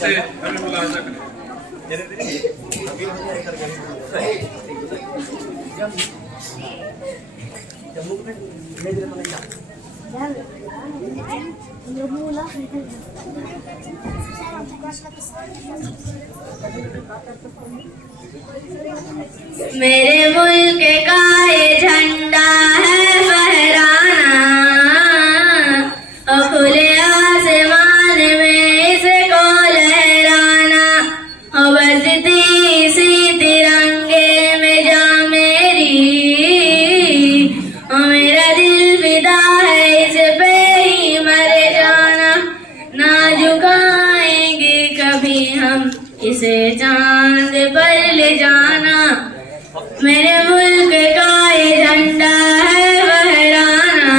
इससे हमें मुलाहाजा करें। मेरे मुल्क का ये झंडा है फहराना, और खुले आसमान में इसको लहराना, और बजती सी तिरंगे में जा मेरी, और मेरा दिल फिदा है इस पे ही मर जाना, ना झुकाएंगे कभी हम इसे चांद पर ले जाना। मेरे मुल्क का ये झंडा है फहराना,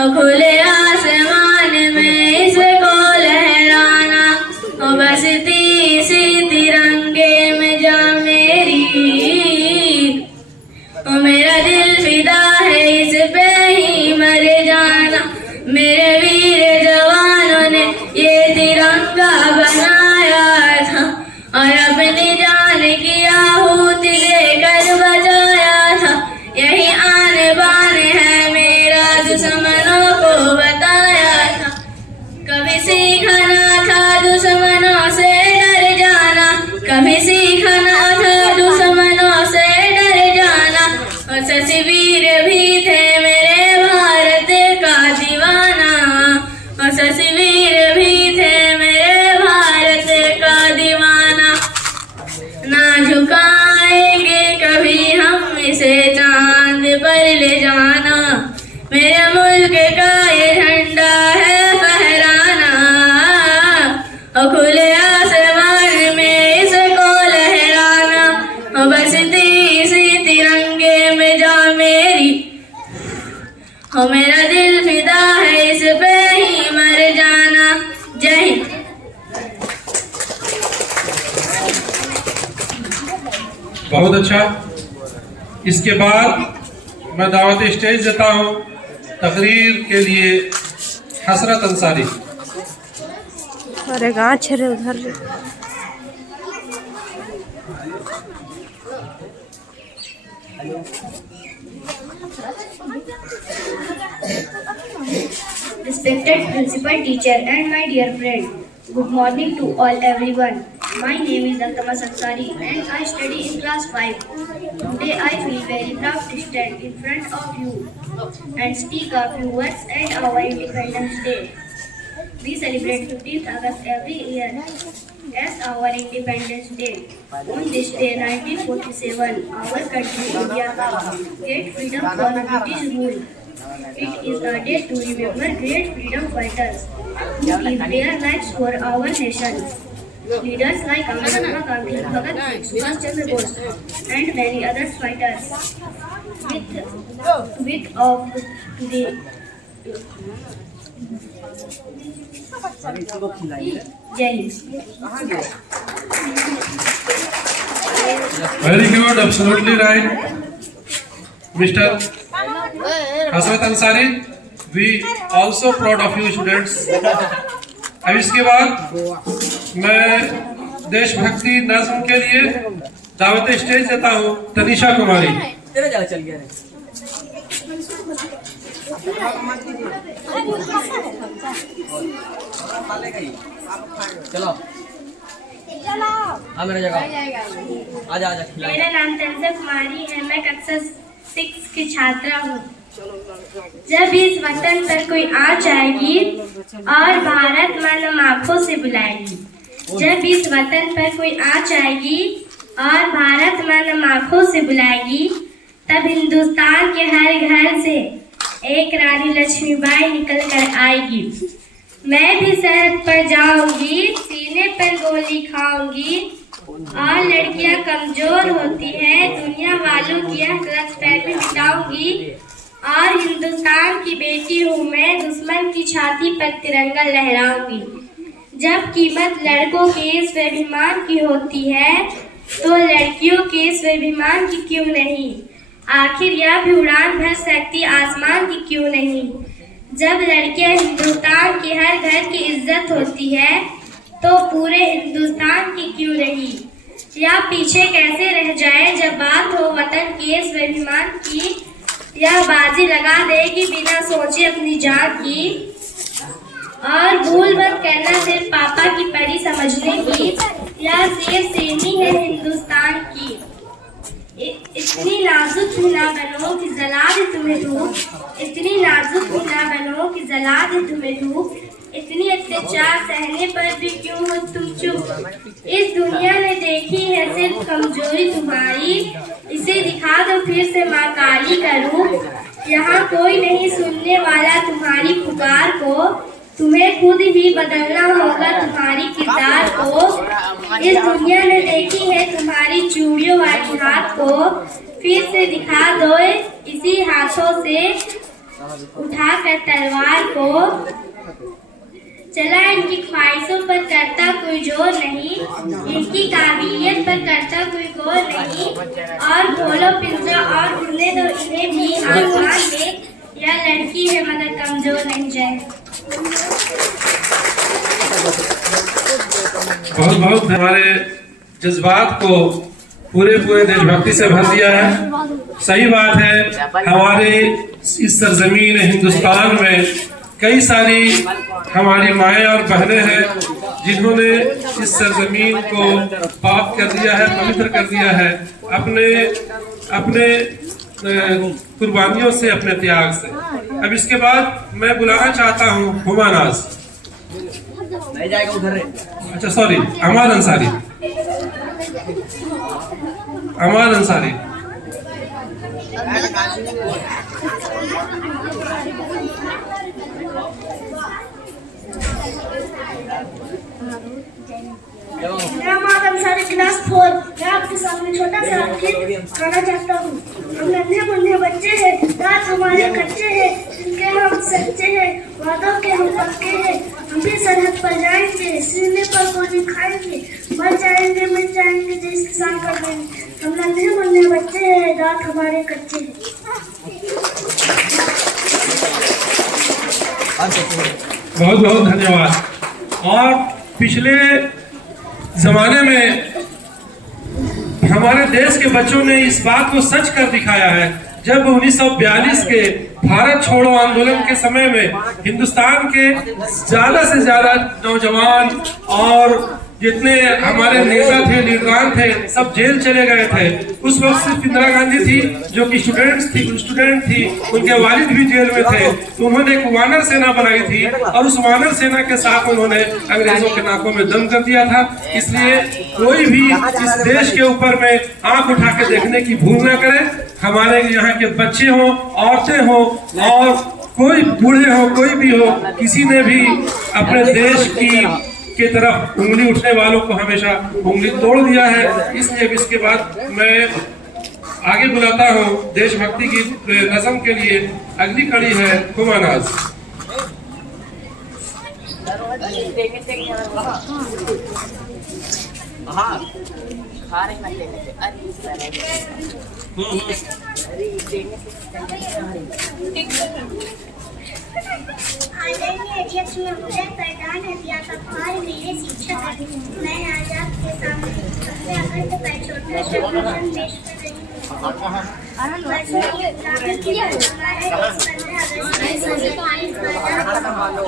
और खुले आसमान में इसको लहराना, और बसती सी तिरंगे में जा मेरी, और मेरा दिल फिदा है इस पे ही मर जाना। मेरे वीर जवानों ने ये तिरंगा बनाया था, और अपनी जान की आहुति देकर बचाया था। यही आन बान है मेरा दुश्मनों को बताया था। कभी सीखा ना था दुश्मनों से डर जाना, कभी सीखा ना था दुश्मनों से डर जाना। और शशिवीर भी थे मेरे भारत का दीवाना, और शशिवीर भी थे मेरे भारत का दीवाना। ना झुकाएंगे कभी हम इसे चांद पर ले जाना। मेरे मुल्क का ये झंडा है फहराना, और खुले आसमान में इसको लहराना, और बसती सी तिरंगे में जा मेरी, और मेरा दिल फिदा है इस पे ही मर जाना। जय हिंद। बहुत अच्छा। इसके बाद मैं दावत स्टेज देता हूँ तकरीर के लिए हसरत अंसारी। अरे गाँव छे उधर Respected principal teacher and my dear friend, good morning to all everyone. My name is Altama Sansari and I study in class 5. Today I feel very proud to stand in front of you and speak a few words at our Independence Day. We celebrate 15th August every year as our Independence Day. On this day 1947, our country India get freedom from British rule. It is a day to remember great freedom fighters who gave their lives for our nation. Leaders like Mahatma Gandhi, Bhagat Singh, Subhash Chandra Bose, and many other fighters. With of the Jai Hind. Very good, absolutely right, Mr. Hasrat Ansari. We also proud of you students. अब इसके बाद मैं देशभक्ति नज्म के लिए दावत stage देता हूँ तनिषा कुमारी। तेरा जगह चल गया है। चलो मेरा जगह आजा आजा। मेरा नाम तंजा कुमारी है, मैं कक्षा 6 की छात्रा हूँ। जब इस वतन पर कोई आँच आएगी और भारत मन आँखों से बुलाएगी, जब इस वतन पर कोई आँच आएगी और भारत मन आँखों से बुलाएगी, तब हिंदुस्तान के हर घर से एक रानी लक्ष्मीबाई निकल कर आएगी। मैं भी सरहद पर जाऊंगी, सीने पर गोली खाऊंगी, और लड़कियां कमजोर होती हैं, दुनिया वालों की गलतफहमी मिटाऊंगी, और हिंदुस्तान की बेटी हूँ मैं, दुश्मन की छाती पर तिरंगा लहराऊंगी। जब कीमत लड़कों के स्वाभिमान की होती है, तो लड़कियों के स्वाभिमान की क्यों नहीं? आखिर यह भी उड़ान भर सकती आसमान की क्यों नहीं? जब लड़कियां हिंदुस्तान के हर घर की इज्जत होती है, तो पूरे हिंदुस्तान की क्यों रही, या पीछे कैसे रह जाए जब बात हो वतन के स्वाभिमान की, या बाजी लगा देगी बिना सोचे अपनी जान की, और भूल मत करना सिर्फ पापा की परी समझने की, या सिर्फ सेनी है हिंदुस्तान की। इतनी नाजुक भी ना बनो कि जला दे तुम्हें धूप, इतनी नाजुक भी ना बनो कि जला दे तुम्हें धूप, इतनी अत्याचार सहने पर भी क्यों हो तुम चुप। इस दुनिया ने देखी है सिर्फ कमजोरी तुम्हारी, इसे दिखा दो फिर से माँ काली का रूप। यहाँ कोई नहीं सुनने वाला तुम्हारी पुकार को, तुम्हें खुद ही बदलना होगा तुम्हारी किरदार को। इस दुनिया ने देखी है तुम्हारी चूड़ियों वाली हाथ को, फिर से दिखा दो इसी हाथों से उठाकर तलवार को। चला इनकी ख्वाहिशों पर करता कोई जोर नहीं, इनकी काबिलियत पर करता कोई गौर नहीं, और खोलो पिंजरा और उड़ने दो इन्हें भी आसमान में, यह लड़की है मगर कमजोर नहीं जाए। बहुत बहुत हमारे जज्बात को पूरे देशभक्ति से भर दिया है। सही बात है, हमारे इस सरजमीन हिंदुस्तान में कई सारी हमारी माएँ और बहनें हैं जिन्होंने इस सरजमीन को पाक कर दिया है, पवित्र कर दिया है अपने कुर्बानियों से, अपने त्याग से। अब इसके बाद मैं बुलाना चाहता हूँ हुमा नाज, नहीं जाएगा उधर। अच्छा सॉरी, अमाद अंसारी। अमाद अंसारी क्लास 4। मैं आपके सामने छोटा सा गीत गाना चाहता हूँ। हम नन्हे मुन्ने बच्चे हैं, रात हमारे कच्चे हैं, जिनके हम सच्चे हैं, वादों के हम पक्के हैं। हम भी सरहद पर जाएंगे, सीने पर गोली खाएंगे, मर जाएंगे मिल जाएंगे जिस किसान का दिन। हम नन्हे मुन्ने बच्चे हैं, रात हमारे कच्चे हैं। बहुत बहुत धन्यवाद। और पिछले जमाने में हमारे देश के बच्चों ने इस बात को सच कर दिखाया है, जब 1942 के भारत छोड़ो आंदोलन के समय में हिंदुस्तान के ज्यादा से ज्यादा नौजवान और जितने हमारे नेता थे, लीडरान थे, सब जेल चले गए थे। उस वक्त सिर्फ इंदिरा गांधी थी जो कि स्टूडेंट थी, उनके वालिद भी जेल में थे। तो उन्होंने एक वानर सेना बनाई थी और उस वानर सेना के साथ उन्होंने अंग्रेजों के नाकों में दम कर दिया था। इसलिए कोई भी इस देश के ऊपर में आंख उठा के देखने की भूल ना करे। हमारे यहाँ के बच्चे हों, औरतें हों और कोई बूढ़े हो, कोई भी हो, किसी ने भी अपने देश की तरफ उंगली उठने वालों को हमेशा उंगली तोड़ दिया है। इसलिए इसके बाद मैं आगे बुलाता हूँ देशभक्ति की नज़म के लिए। अगली कड़ी है हुमा नाज। आदरणीय अध्यक्ष महोदय, प्रधान अध्यापक और मेरे शिक्षक, मैं आज आपके सामने अपने अखंड पर छोटा सा भाषण पेश कर रही हूँ। वर्षों की उत्तराखंड के हमारे देश 15 अगस्त में स्वतंत्र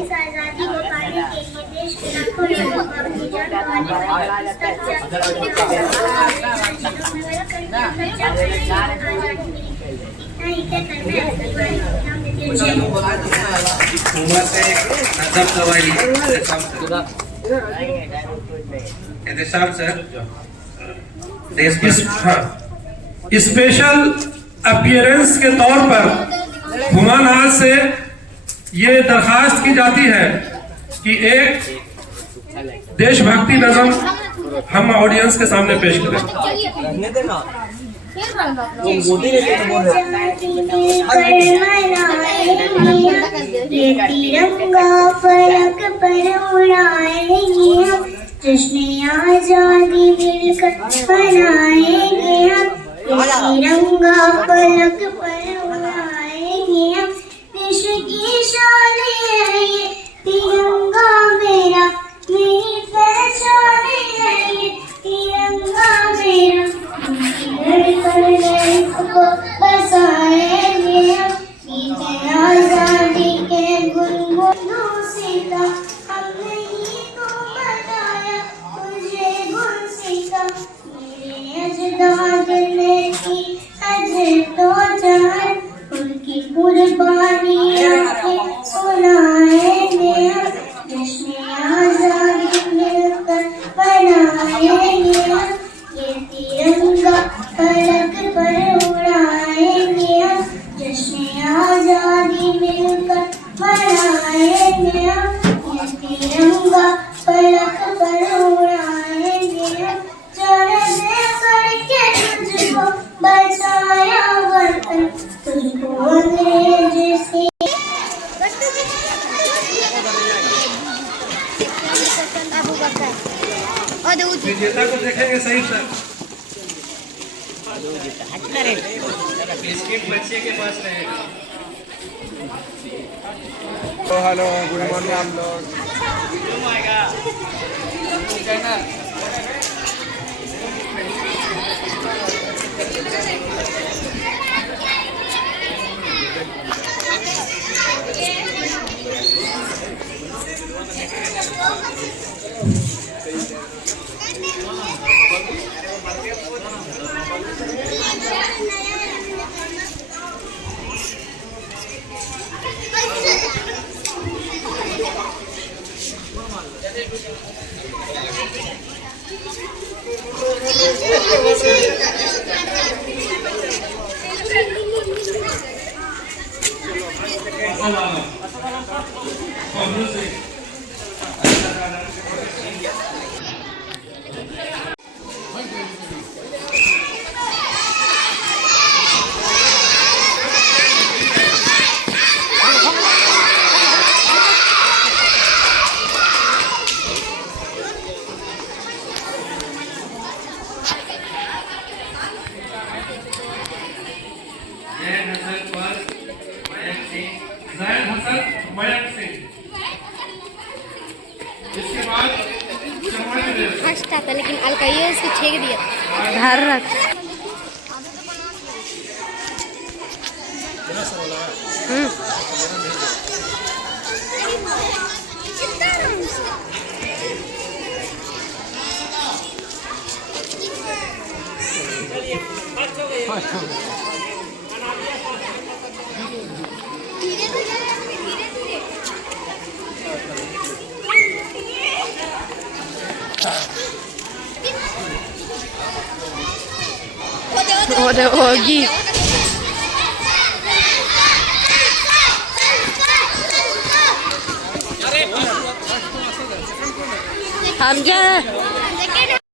इस आज़ादी को पाने के लिए देश के लाखों लोगों को अपनी जान गंवानी स्पेशल अपीयरेंस के तौर पर हुमा नाज से ये दरखास्त की जाती है कि एक देशभक्ति नज़म हम ऑडियंस के सामने पेश करें। ये तिरंगा फलक पर उड़ाएंगे हम, जश्न आजादी मिलकर मनाएंगे हम। ये तिरंगा फलक पर उड़ाएंगे हम, देश की शान है ये तिरंगा मेरा, मेरी बनाएंगे हम, ये तिरंगा फलक पर उड़ाएंगे हम, जश्न आजादी मिलकर मनाएंगे हम, ये तिरंगा फलक पर उड़ाएंगे हम, चढ़ने करके तुझको बचाया वतन, तुझको अंग्रेज से विजेता को देखेंगे सही सर। बिस्किट बच्चे के पास रहेगा। तो हेलो गुड मॉर्निंग हम लोग। जैद हसन मयंक सिंह। इसके बाद हंसता था लेकिन अलकाइए उसको छेक दिया घर रख। What a orgy. Hamza.